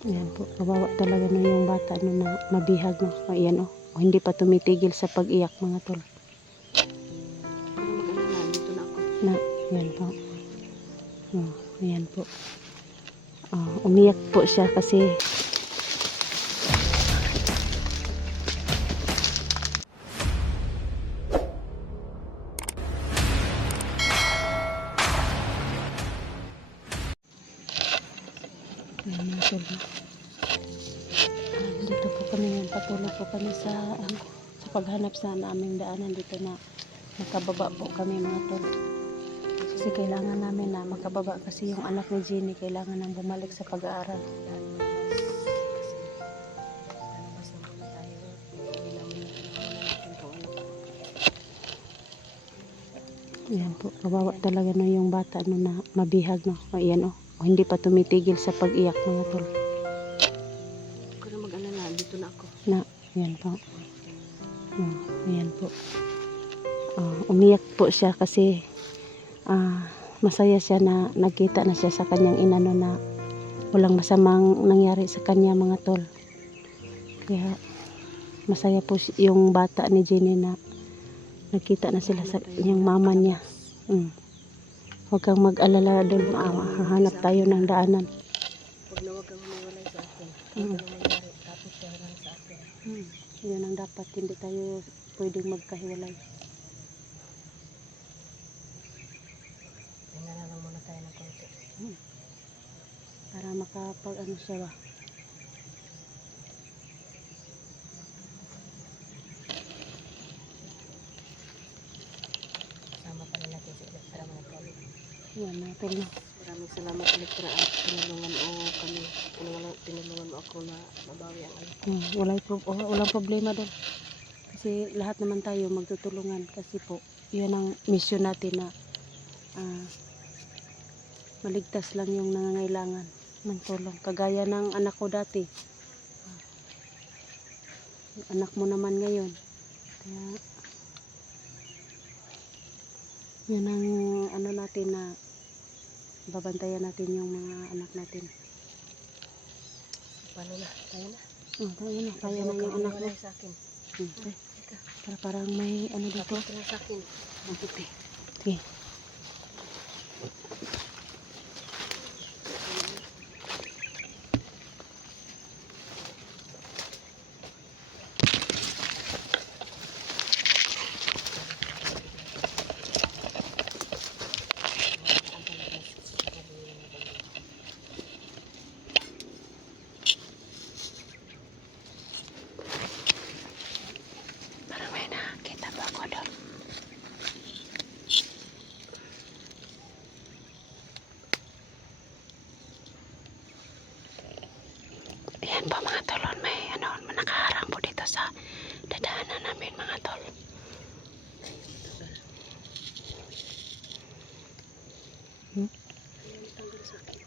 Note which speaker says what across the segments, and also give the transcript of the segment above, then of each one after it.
Speaker 1: Ayan po, kawawa talaga no yung bata no na mabihag no. Ayan oh. O, hindi pa tumitigil sa pag-iyak mga tol.
Speaker 2: Na
Speaker 1: ayan po. Oh, ayan po. Ah, umiyak po siya kasi kami ngayon. Patuloy po kami sa, ano, sa paghanap sa naming daanan dito na nakababa po kami mga tol. Kasi kailangan namin na makababa kasi yung anak ni Jenny kailangan nang bumalik sa pag-aaral. Ayan po, kawawa talaga no yung bata no na mabihag no. Oh, o, hindi pa tumitigil sa pag-iyak mga tol.
Speaker 2: Ka na ako.
Speaker 1: Na, ayan po. Oh, ayan po. Ah, umiyak po siya kasi ah, masaya siya na nagkita na siya sa kanyang inano na walang masamang nangyari sa kanya mga tol. Kaya masaya po yung bata ni Jenny na nagkita na sila sa yung mama niya. Mm. Huwag kang mag-alala doon. Ah, hahanap tayo ng daanan.
Speaker 2: Huwag na huwag kang humiwalay sa akin.
Speaker 1: Mm.
Speaker 2: Ano nangyari, tapos siya lang sa akin.
Speaker 1: Hmm. Yun ang dapat. Hindi tayo pwedeng magkahiwalay.
Speaker 2: Tingnan na lang muna tayo ng konti.
Speaker 1: Para makapag ano siya ba.
Speaker 2: Sama pa rin natin si Elektra mga kami.
Speaker 1: Yan natin na.
Speaker 2: Salamat Elektra at tinulungan mo kami. Tinulungan, tinulungan mo ako na mabawi ang anak.
Speaker 1: Hmm. Wala- walang problema doon. Kasi lahat naman tayo magtutulungan. Kasi po, yun ang mission natin na ah, maligtas lang yung nangangailangan ng tulong. Kagaya ng anak ko dati. Yung anak mo naman ngayon. Kaya, yun ang ano natin na babantayan natin yung mga anak natin.
Speaker 2: Paano na? Tayo na.
Speaker 1: Oh, tayo na, kaya na yung anak mo.
Speaker 2: sa akin.
Speaker 1: Hmm, para parang may ano dito.
Speaker 2: tapos ka na sa akin.
Speaker 1: Mabuti. Sige. Parang may nakakita pa ako doon. Ayan po mga tolon, may ano, nakaharang po dito sa dadaanan namin mga tol. Hmm?
Speaker 2: Tanggal sa akin.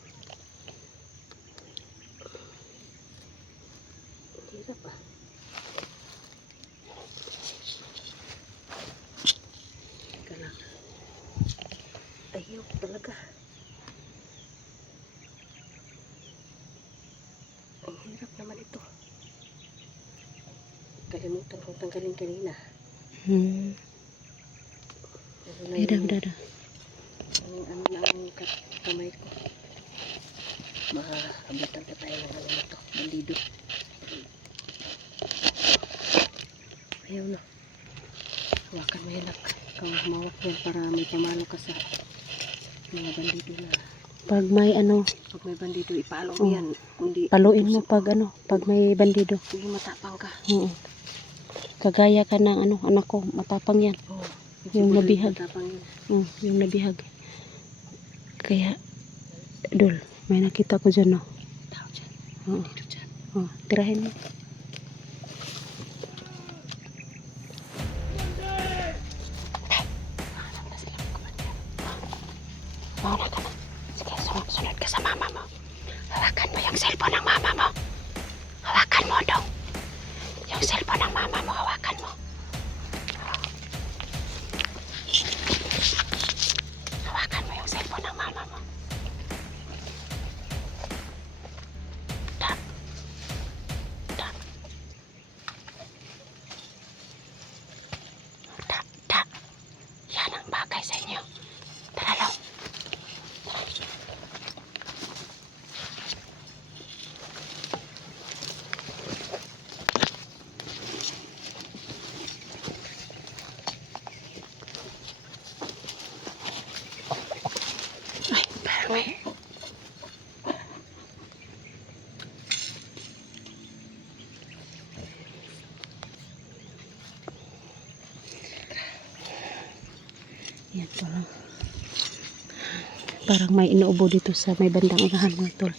Speaker 2: Hirap ah. Teka lang. Ayaw talaga. Ang hirap naman ito. Kalimutan kong tanggalin kanina.
Speaker 1: Hmm.
Speaker 2: Na
Speaker 1: Dada, dada.
Speaker 2: Ang ano na ang kamay ko. Makakabitan ka tayo ng ano na to. Bandido. Ayaw na. Hawakan mo yan. ang humawak yan para may pamalo ka sa mga bandido na.
Speaker 1: Pag may ano,
Speaker 2: Pag may bandido, ipalo mo
Speaker 1: Oh.
Speaker 2: yan. Kundi,
Speaker 1: paluin mo pag ano, pag may bandido.
Speaker 2: Hindi matapang ka.
Speaker 1: Oo. Kagaya ka ng ano, anak ko, matapang yan.
Speaker 2: Oh,
Speaker 1: Yung nabihag. Oo, yung nabihag. Kaya, dul, may nakita ko dyan, no.
Speaker 2: Tao dyan.
Speaker 1: Oo.
Speaker 2: Bandido dyan.
Speaker 1: Oh, tirahin mo. Mauna ka na. Sige, sunod, sunod ka sa mama mo. Hawakan mo yung cellphone ng mama mo. Hawakan mo, dong. Cellphone ng mama mo. Hawakan mo Parang may inuubo dito sa may bandang unahan mga tol.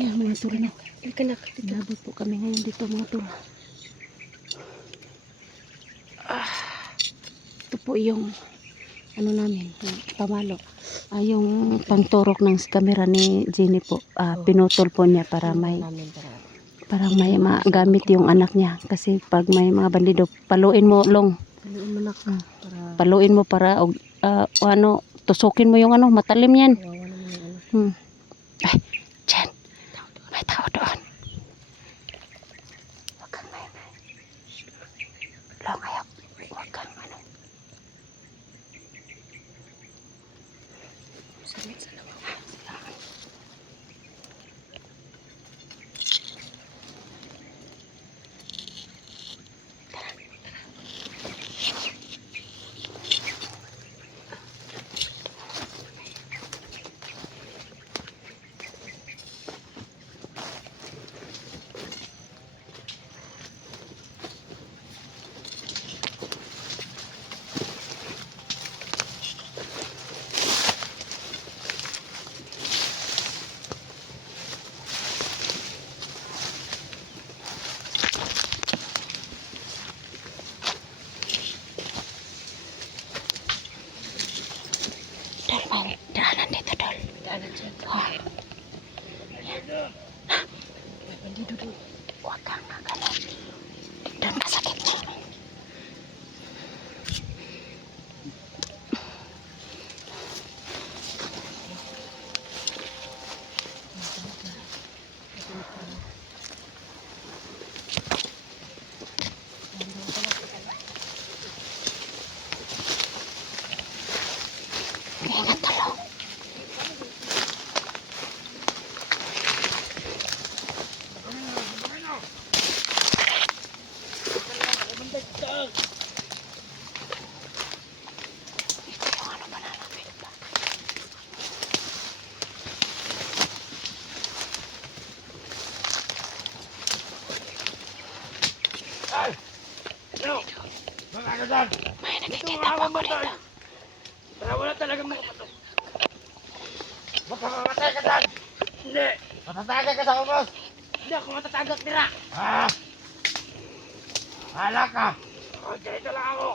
Speaker 1: Ayan mga tol na.
Speaker 2: Halika nak.
Speaker 1: Inabot po kami ngayon dito mga tol. Ah, ito po yung ano namin, pamalo. Ah, yung pangturok ng camera ni Jenny po. Ah, pinutol po niya para may
Speaker 2: para.
Speaker 1: may magamit yung anak niya kasi pag may mga bandido paluin mo long
Speaker 2: Haluin mo nak.
Speaker 1: Ah.
Speaker 2: Para
Speaker 1: paluin mo para ah, ano tusukin mo yung ano matalim yan hmm.
Speaker 3: Mapamamatay ka dyan! Hindi! Matatagay ka sa ubos! Hindi ako matatagak nila! Ha? Hala ka! Oh, dito lang ako!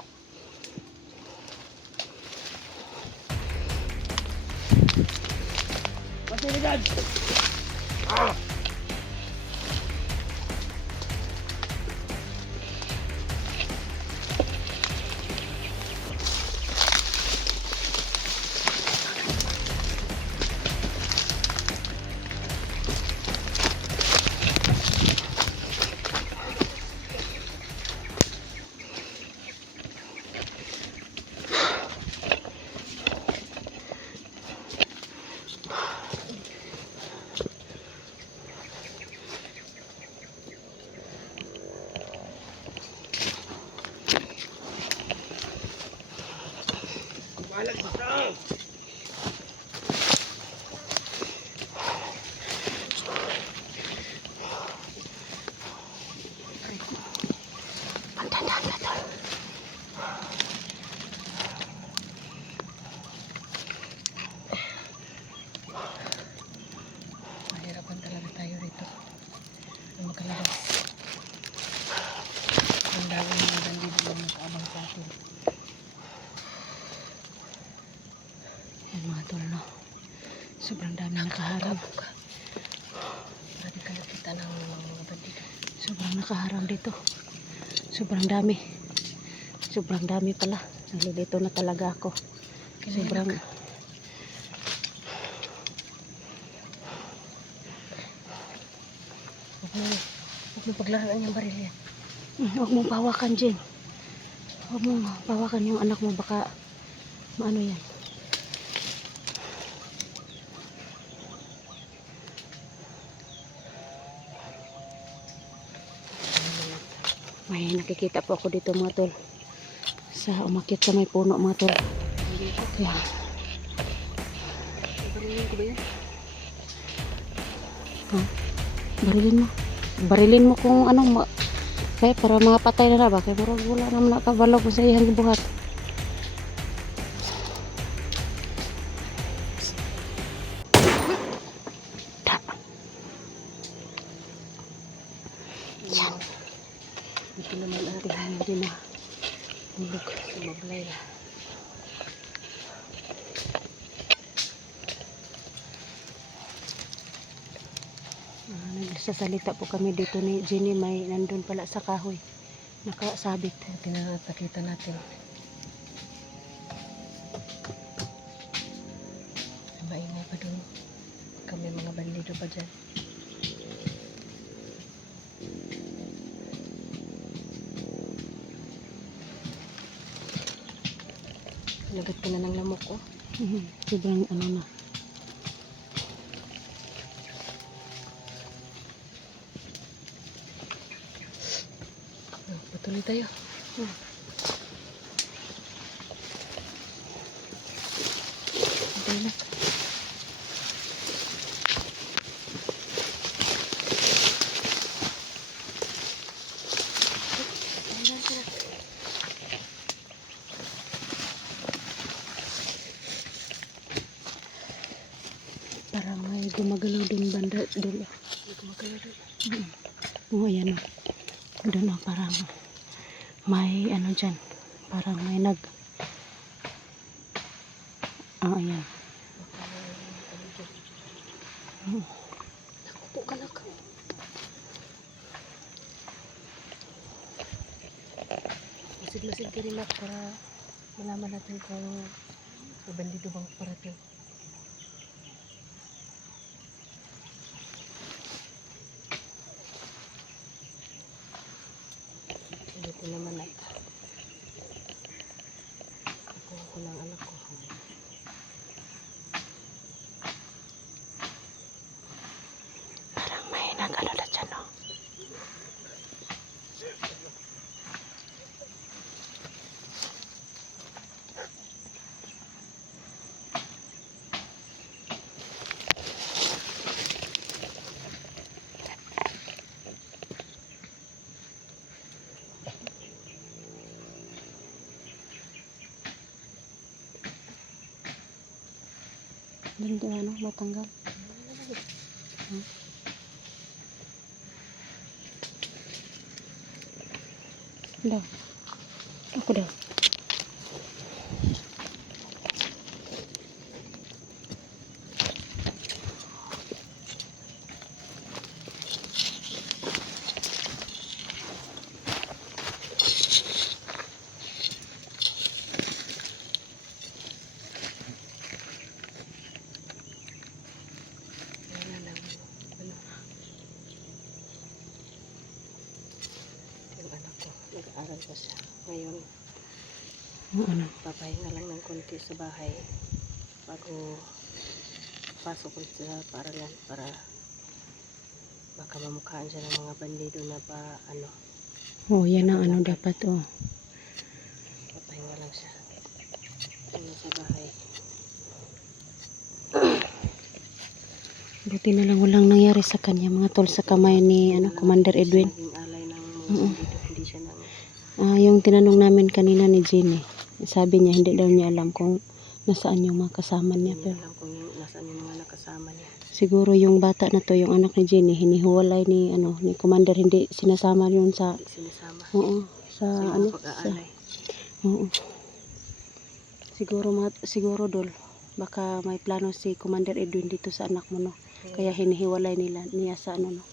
Speaker 3: Masili dyan! Ah!
Speaker 2: Dami
Speaker 1: nakaharap.
Speaker 2: ka. Nakita ng mga bandido.
Speaker 1: Sobrang nakaharang dito. Sobrang dami. Sobrang dami pala. Nalilito na talaga ako. Sobrang
Speaker 2: Huwag mo, huwag mo paglalaan yung baril yan.
Speaker 1: Hmm, Huwag mong pawakan, Jen. Huwag mong pawakan yung anak mo. Baka maano yan. May nakikita po ako dito mga tol. Sa umakit sa may puno mga tol. Yan.
Speaker 2: Ba yan?
Speaker 1: Barilin mo. Barilin mo kung anong ma kaya para mapatay na na ba? Kaya murag wala naman nakabalaw ko sa iyang gibuhat. Yan.
Speaker 2: Ito naman ate.
Speaker 1: Hindi na. Hulog.
Speaker 2: Sumablay na.
Speaker 1: Ah, nagsasalita po kami dito ni Jenny. May nandun pala sa kahoy. Nakasabit.
Speaker 2: Nakita natin. Maingay pa doon. Kami mga bandido pa dyan. Lagat ko na ng lamok ko.
Speaker 1: Mhm. Sobrang ano na.
Speaker 2: Oh, patuloy tayo. Okay
Speaker 1: gumagalaw din banda dulo.
Speaker 2: Gumagalaw doon.
Speaker 1: Oo, ayan o. Doon o, parang may ano dyan. Parang may nag... Ah, ayan.
Speaker 2: Nakupo ka na ka. Masid-masid ka rin para malaman natin kung may bandido bang parating. Dito naman ay ako ko ng anak ko.
Speaker 1: Parang may nag ano na dyan o. Hindi ano, matanggal. Daw. Ako daw.
Speaker 2: Wala lang. Ano? Yung anak ko, nag-aaral pa siya. Ngayon,
Speaker 1: Ang Ano?
Speaker 2: papahinga lang ng konti sa bahay bago pasok ulit sa paaralan para baka mamukhaan siya ng mga bandido na pa ano,
Speaker 1: Oh, yan ang ano dapat oh.
Speaker 2: papahinga lang siya. Ano sa bahay.
Speaker 1: Buti na lang walang nangyari sa kanya mga tol sa kamay ni ano, Commander Edwin.
Speaker 2: Alay ng
Speaker 1: Oo.
Speaker 2: bandido, hindi siya nang
Speaker 1: Ah, yung tinanong namin kanina ni Jenny, sabi niya hindi daw niya alam kung nasaan yung mga kasama niya.
Speaker 2: hindi
Speaker 1: Pero
Speaker 2: alam kung yung, nasaan yung mga nakasama niya.
Speaker 1: siguro yung bata na to, yung anak ni Jenny, hinihiwalay ni ano ni Commander hindi sinasama yun sa
Speaker 2: Hindi sinisama.
Speaker 1: oo, sa
Speaker 2: Sa
Speaker 1: ano, sa, oo. Siguro mat, siguro dol baka may plano si Commander Edwin dito sa anak mo no. Kaya hinihiwalay nila niya sa ano no.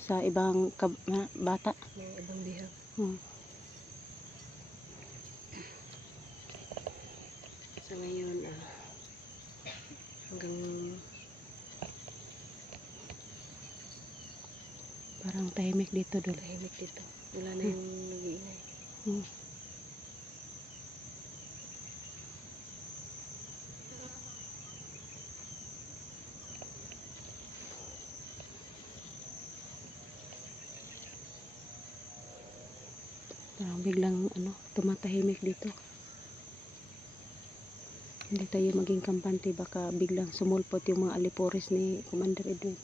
Speaker 1: Sa ibang kab- bata.
Speaker 2: May ibang bihag.
Speaker 1: Hmm.
Speaker 2: Hanggang
Speaker 1: Parang tahimik dito dul.
Speaker 2: Tahimik dito. Wala na yung nag-iingay.
Speaker 1: Hmm. Parang biglang ano, tumatahimik dito. Hindi tayo maging kampante baka biglang sumulpot yung mga alipores ni Commander Edwin.